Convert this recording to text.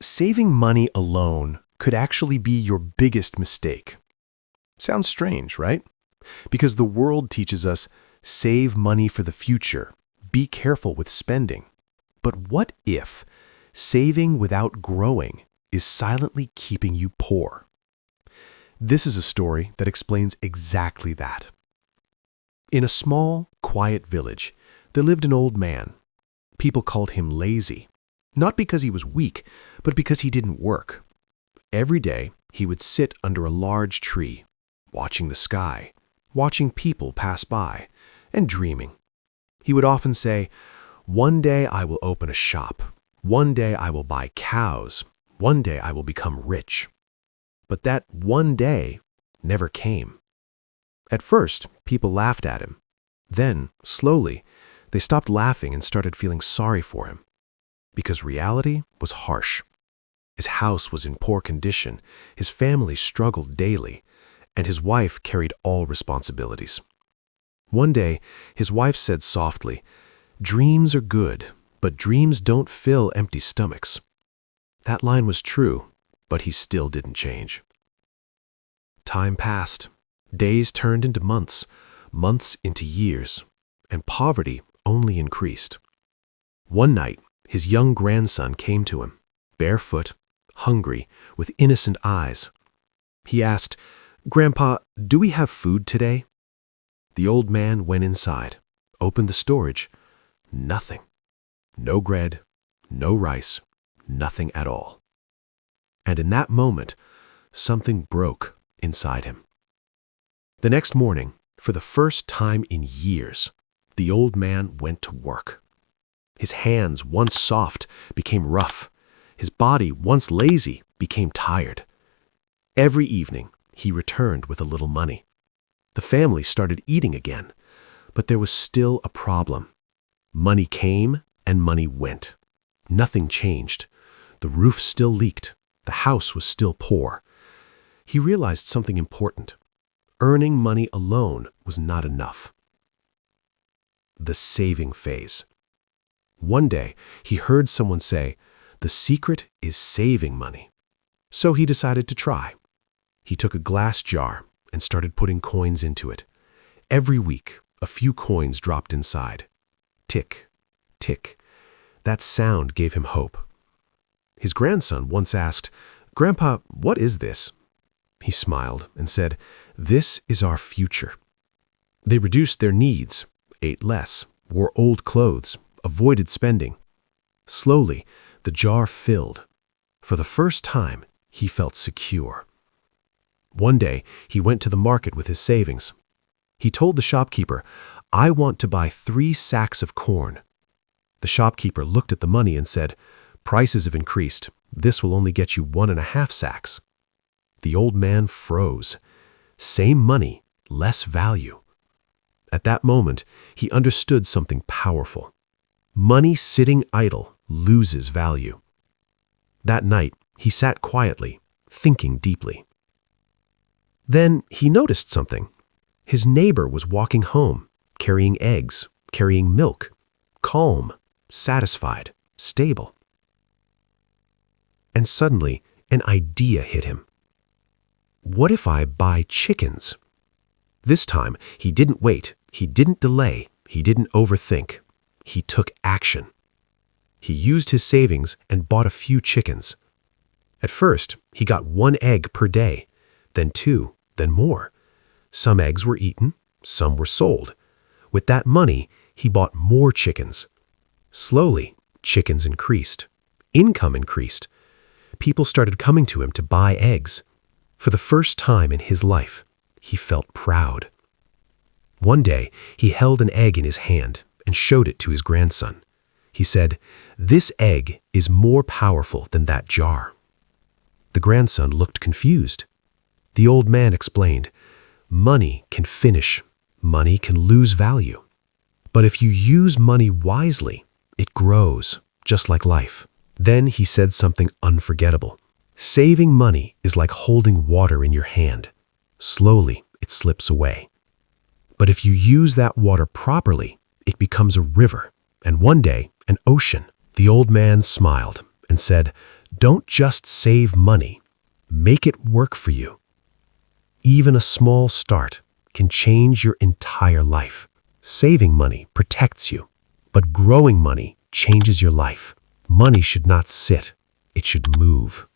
Saving money alone could actually be your biggest mistake. Sounds strange, right? Because the world teaches us, save money for the future, be careful with spending. But what if saving without growing is silently keeping you poor? This is a story that explains exactly that. In a small, quiet village, there lived an old man. People called him lazy, not because he was weak, but because he didn't work. Every day, he would sit under a large tree, watching the sky, watching people pass by, and dreaming. He would often say, "One day I will open a shop. One day I will buy cows. One day I will become rich." But that one day never came. At first, people laughed at him. Then, slowly, they stopped laughing and started feeling sorry for him. Because reality was harsh. His house was in poor condition, his family struggled daily, and his wife carried all responsibilities. One day, his wife said softly, "Dreams are good, but dreams don't fill empty stomachs." That line was true, but he still didn't change. Time passed. Days turned into months, months into years, and poverty only increased. One night, his young grandson came to him, barefoot, hungry, with innocent eyes. He asked, "Grandpa, do we have food today?" The old man went inside, opened the storage. Nothing. No bread, no rice, nothing at all. And in that moment, something broke inside him. The next morning, for the first time in years, the old man went to work. His hands, once soft, became rough. His body, once lazy, became tired. Every evening, he returned with a little money. The family started eating again, but there was still a problem. Money came and money went. Nothing changed. The roof still leaked. The house was still poor. He realized something important. Earning money alone was not enough. The saving phase. One day, he heard someone say, "The secret is saving money." So he decided to try. He took a glass jar and started putting coins into it. Every week, a few coins dropped inside. Tick, tick. That sound gave him hope. His grandson once asked, "Grandpa, what is this?" He smiled and said, "This is our future." They reduced their needs, ate less, wore old clothes, avoided spending. Slowly, the jar filled. For the first time, he felt secure. One day, he went to the market with his savings. He told the shopkeeper, "I want to buy 3 sacks of corn." The shopkeeper looked at the money and said, "Prices have increased. This will only get you 1.5 sacks." The old man froze. Same money, less value. At that moment, he understood something powerful. Money sitting idle loses value. That night, he sat quietly, thinking deeply. Then he noticed something. His neighbor was walking home, carrying eggs, carrying milk, calm, satisfied, stable. And suddenly, an idea hit him. What if I buy chickens? This time, he didn't wait, he didn't delay, he didn't overthink. He took action. He used his savings and bought a few chickens. At first, he got 1 egg per day, then 2, then more. Some eggs were eaten, some were sold. With that money, he bought more chickens. Slowly, chickens increased. Income increased. People started coming to him to buy eggs. For the first time in his life, he felt proud. One day, he held an egg in his hand and showed it to his grandson. He said, "This egg is more powerful than that jar." The grandson looked confused. The old man explained, "Money can finish, money can lose value. But if you use money wisely, it grows, just like life." Then he said something unforgettable. Saving money is like holding water in your hand. Slowly, it slips away. But if you use that water properly, it becomes a river, and one day, an ocean. The old man smiled and said, Don't just save money, make it work for you. Even a small start can change your entire life. Saving money protects you, but growing money changes your life. Money should not sit, it should move.